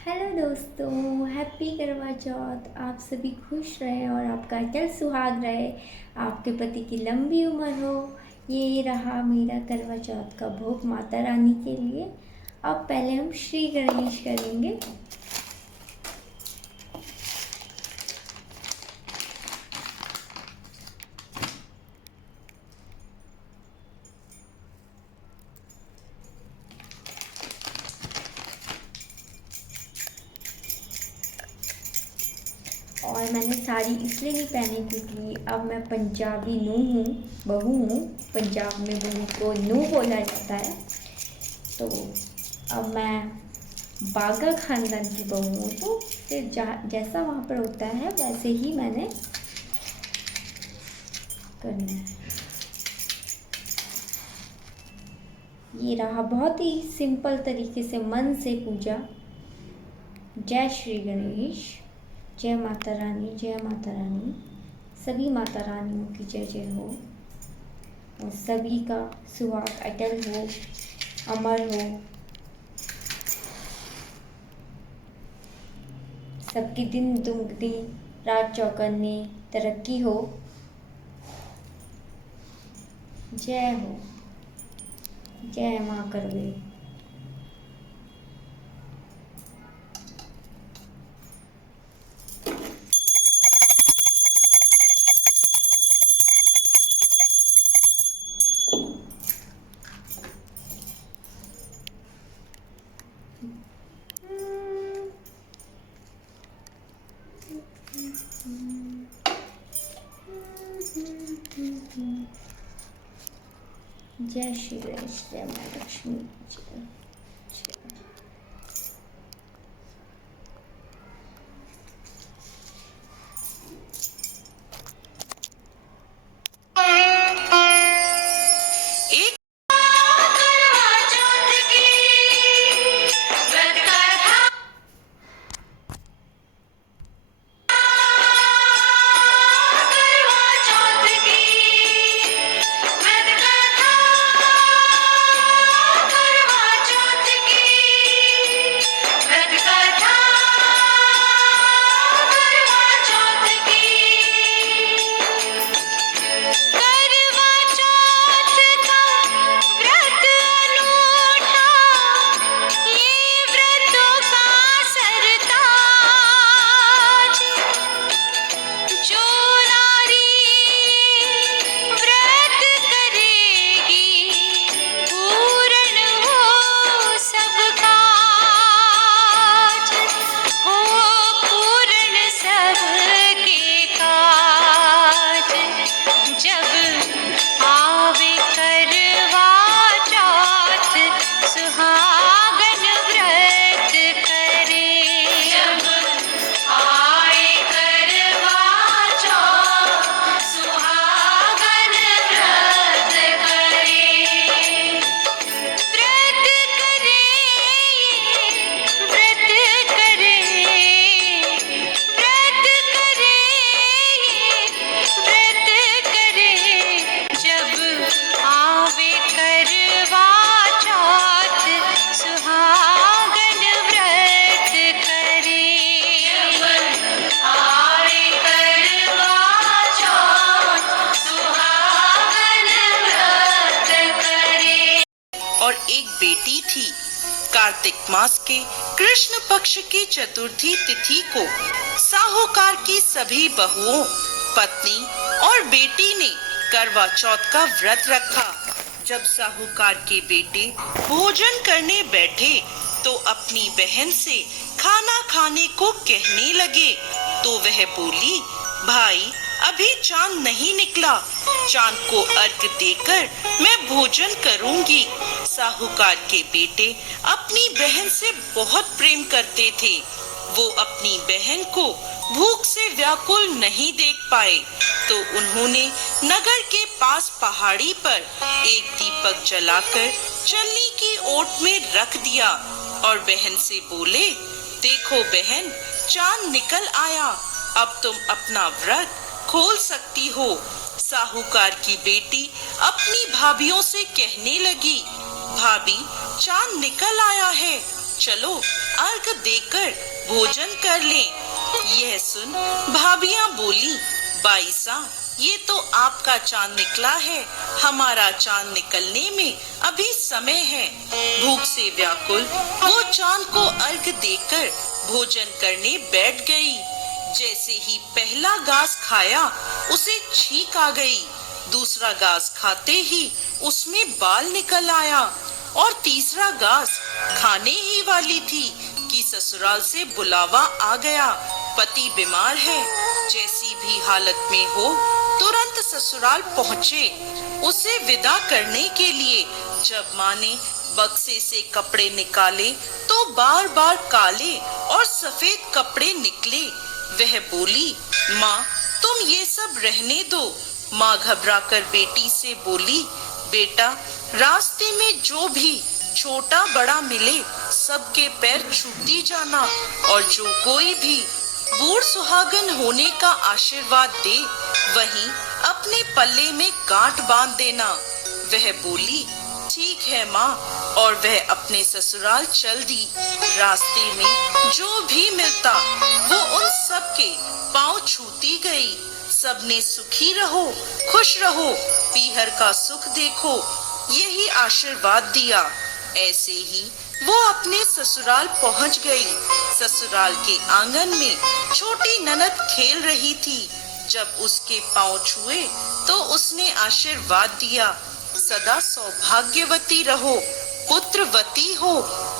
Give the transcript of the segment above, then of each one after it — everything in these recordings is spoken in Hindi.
हेलो दोस्तों, हैप्पी करवा चौथ। आप सभी खुश रहें और आपका अटल सुहाग रहे। आपके पति की लंबी उम्र हो। ये रहा मेरा करवा चौथ का भोग माता रानी के लिए। अब पहले हम श्री गणेश करेंगे। और मैंने साड़ी इसलिए नहीं पहनी क्योंकि अब मैं पंजाबी बहू हूँ। पंजाब में बहू को नूह बोला जाता है। तो अब मैं बागा खानदान की बहू हूँ, तो फिर जैसा वहाँ पर होता है वैसे ही मैंने करना है। ये रहा बहुत ही सिंपल तरीके से मन से पूजा। जय श्री गणेश, जय माता रानी, जय माता रानी। सभी माता रानियों की जय जय हो और सभी का सुहाग अटल हो, अमर हो। सबकी दिन दुगनी रात चौगनी तरक्की हो। जय हो, जय माँ करवे। जय श्री गणेश, जय माँ लक्ष्मी, जय जय। एक करवा चौथ की व्रत कथा, करवा चौथ की व्रत कथा, करवा चौथ की व्रत कथा, करवा चौथ की। करवा चौथ का व्रत अनूठा, ये व्रतों का सरताज। जो नारी व्रत करेगी, पूर्ण हो सब काज, हो पूर्ण सबके काज। जब आवे करवा चौथ, सुहागन व्रत करे। जब आए करवा चौथ, सुहागन व्रत करे। व्रत करे, व्रत करे, व्रत करे, व्रत करे। जब आवे करवा चौथ, सुहागन व्रत करे। जब आवे करवा चौथ, सुहागन व्रत करे। और एक बेटी थी। कार्तिक मास के कृष्ण पक्ष की चतुर्थी तिथि को साहूकार की सभी बहुओं, पत्नी और बेटी ने करवा चौथ का व्रत रखा। जब साहूकार के बेटे भोजन करने बैठे तो अपनी बहन से खाना खाने को कहने लगे, तो वह बोली, भाई अभी चांद नहीं निकला, चांद को अर्घ देकर मैं भोजन करूंगी। साहूकार के बेटे अपनी बहन से बहुत प्रेम करते थे। वो अपनी बहन को भूख से व्याकुल नहीं देख पाए, तो उन्होंने नगर के पास पहाड़ी पर एक दीपक जलाकर चलनी की ओट में रख दिया और बहन से बोले, देखो बहन, चांद निकल आया, अब तुम अपना व्रत खोल सकती हो। साहूकार की बेटी अपनी भाभियों से कहने लगी, भाभी चांद निकल आया है, चलो अर्घ देकर भोजन कर लें। यह सुन भाभियां बोली, बाईसा ये तो आपका चांद निकला है, हमारा चांद निकलने में अभी समय है। भूख से व्याकुल वो चांद को अर्घ देकर भोजन करने बैठ गई। जैसे ही पहला घास खाया उसे छींक आ गई, दूसरा घास खाते ही उसमें बाल निकल आया और तीसरा घास खाने ही वाली थी कि ससुराल से बुलावा आ गया, पति बीमार है। जैसी भी हालत में हो तुरंत ससुराल पहुँचे उसे विदा करने के लिए। जब माँ ने बक्से से कपड़े निकाले तो बार बार काले और सफेद कपड़े निकले। वह बोली, माँ तुम ये सब रहने दो। माँ घबराकर बेटी से बोली, बेटा रास्ते में जो भी छोटा बड़ा मिले सबके पैर छूती जाना, और जो कोई भी बूढ़ सुहागन होने का आशीर्वाद दे वहीं अपने पल्ले में गांठ बांध देना। वह बोली, ठीक है माँ, और वह अपने ससुराल चल दी। रास्ते में जो भी मिलता वो उन सब के पांव छूती गई। सबने सुखी रहो, खुश रहो, पीहर का सुख देखो, यही आशीर्वाद दिया। ऐसे ही वो अपने ससुराल पहुंच गई। ससुराल के आंगन में छोटी ननद खेल रही थी। जब उसके पांव छुए तो उसने आशीर्वाद दिया, सदा सौभाग्यवती रहो, पुत्रवती हो।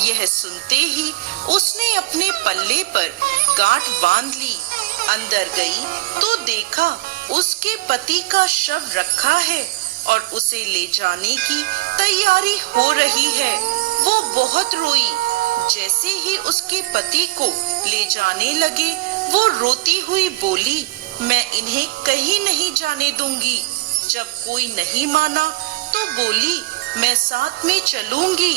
यह सुनते ही उसने अपने पल्ले पर गांठ बांध ली। अंदर गई तो देखा उसके पति का शव रखा है और उसे ले जाने की तैयारी हो रही है। वो बहुत रोई। जैसे ही उसके पति को ले जाने लगे वो रोती हुई बोली, मैं इन्हें कहीं नहीं जाने दूंगी। जब कोई नहीं माना तो बोली, मैं साथ में चलूंगी।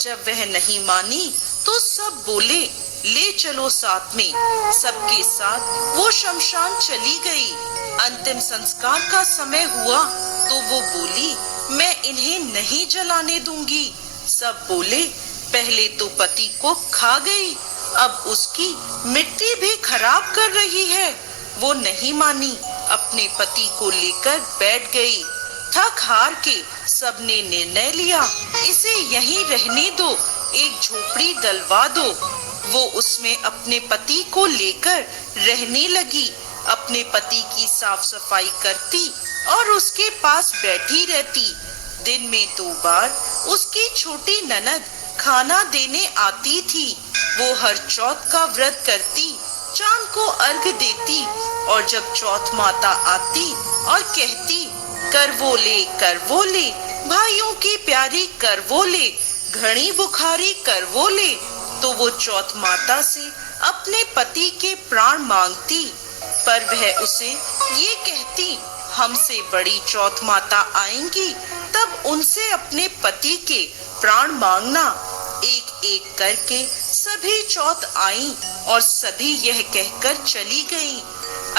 जब वह नहीं मानी तो सब बोले, ले चलो साथ में। सबके साथ वो शमशान चली गई। अंतिम संस्कार का समय हुआ तो वो बोली, मैं इन्हें नहीं जलाने दूंगी। सब बोले, पहले तो पति को खा गई, अब उसकी मिट्टी भी खराब कर रही है। वो नहीं मानी, अपने पति को लेकर बैठ गई। थक हार के सबने निर्णय लिया, इसे यहीं रहने दो, एक झोपड़ी डलवा दो। वो उसमें अपने पति को लेकर रहने लगी। अपने पति की साफ सफाई करती और उसके पास बैठी रहती। दिन में 2 बार उसकी छोटी ननद खाना देने आती थी। वो हर चौथ का व्रत करती, चांद को अर्घ देती, और जब चौथ माता आती और कहती, करवोले भाइयों की प्यारी करवोले, घड़ी बुखारी करवोले, तो वो चौथ माता से अपने पति के प्राण मांगती। पर वह उसे ये कहती, हमसे बड़ी चौथ माता आएंगी तब उनसे अपने पति के प्राण मांगना। एक एक करके सभी चौथ आई और सभी यह कहकर चली गई।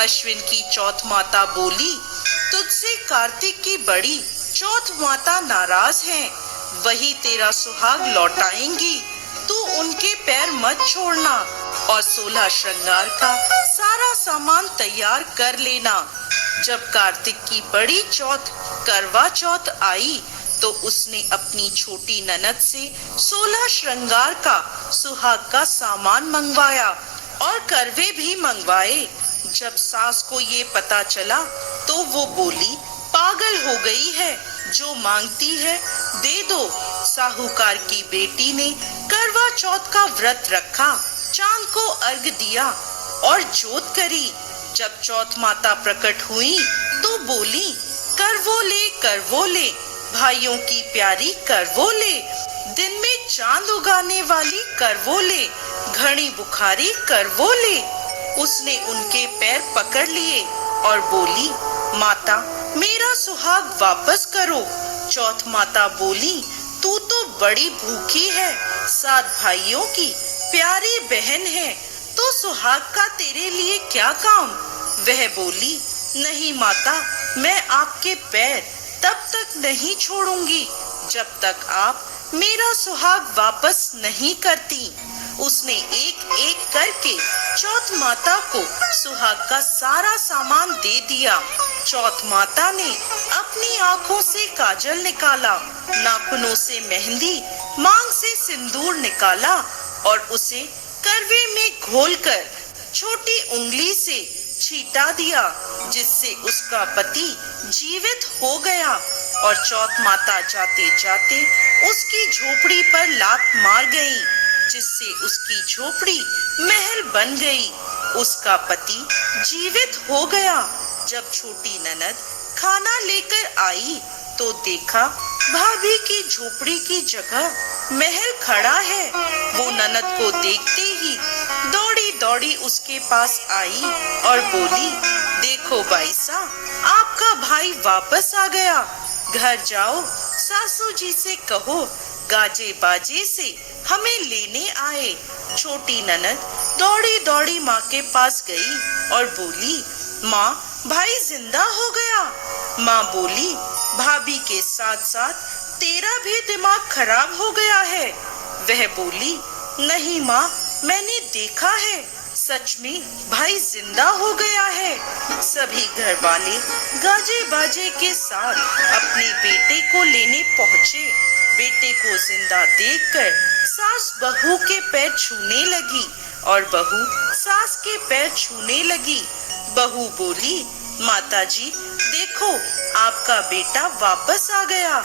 अश्विन की चौथ माता बोली, तुझसे कार्तिक की बड़ी चौथ माता नाराज है, वही तेरा सुहाग लौटाएंगी। तू उनके पैर मत छोड़ना और 16 श्रृंगार का सारा सामान तैयार कर लेना। जब कार्तिक की बड़ी चौथ करवा चौथ आई तो उसने अपनी छोटी ननद से 16 श्रृंगार का सुहाग का सामान मंगवाया और करवे भी मंगवाए। जब सास को ये पता चला तो वो बोली, पागल हो गई है, जो मांगती है दे दो। साहूकार की बेटी ने करवा चौथ का व्रत रखा, चांद को अर्घ दिया और जोत करी। जब चौथ माता प्रकट हुई तो बोली, करवोले भाइयों की प्यारी करवोले, दिन में चांद उगाने वाली करवोले, घड़ी बुखारी करवोले। उसने उनके पैर पकड़ लिए और बोली, माता मेरा सुहाग वापस करो। चौथ माता बोली, तू तो बड़ी भूखी है, 7 भाइयों की प्यारी बहन है, तो सुहाग का तेरे लिए क्या काम। वह बोली, नहीं माता, मैं आपके पैर तब तक नहीं छोड़ूंगी जब तक आप मेरा सुहाग वापस नहीं करती। उसने एक एक करके चौथ माता को सुहाग का सारा सामान दे दिया। चौथ माता ने अपनी आंखों से काजल निकाला, नाखूनों से मेहंदी, मांग से सिंदूर निकाला और उसे करवे में घोलकर छोटी उंगली से छीटा दिया, जिससे उसका पति जीवित हो गया। और चौथ माता जाते जाते उसकी झोपड़ी पर लात मार गई, जिससे उसकी झोपड़ी महल बन गई। उसका पति जीवित हो गया। जब छोटी ननद खाना लेकर आई तो देखा भाभी की झोपड़ी की जगह महल खड़ा है। वो ननद को देखते ही दौड़ी दौड़ी उसके पास आई और बोली, देखो बाईसा, आपका भाई वापस आ गया। घर जाओ, सासू जी से कहो गाजे बाजे से हमें लेने आए। छोटी ननद दौड़ी दौड़ी माँ के पास गई और बोली, माँ, भाई जिंदा हो गया। माँ बोली, भाभी के साथ साथ तेरा भी दिमाग खराब हो गया है। वह बोली, नहीं माँ, मैंने देखा है, सच में भाई जिंदा हो गया है। सभी घर वाले गाजे बाजे के साथ अपने बेटे को लेने पहुँचे। बेटे को जिंदा देखकर सास बहू के पैर छूने लगी और बहू सास के पैर छूने लगी। बहू बोली, माताजी देखो, आपका बेटा वापस आ गया।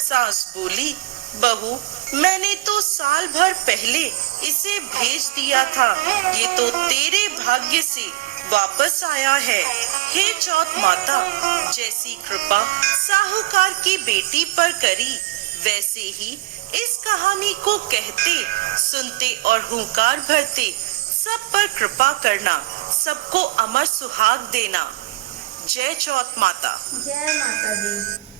सास बोली, बहू, मैंने तो साल भर पहले इसे भेज दिया था, ये तो तेरे भाग्य से वापस आया है। हे चौथ माता, जैसी कृपा साहूकार की बेटी पर करी, वैसे ही इस कहानी को कहते, सुनते और हुंकार भरते सब पर कृपा करना, सबको अमर सुहाग देना। जय चौथ माता। जय माता दी।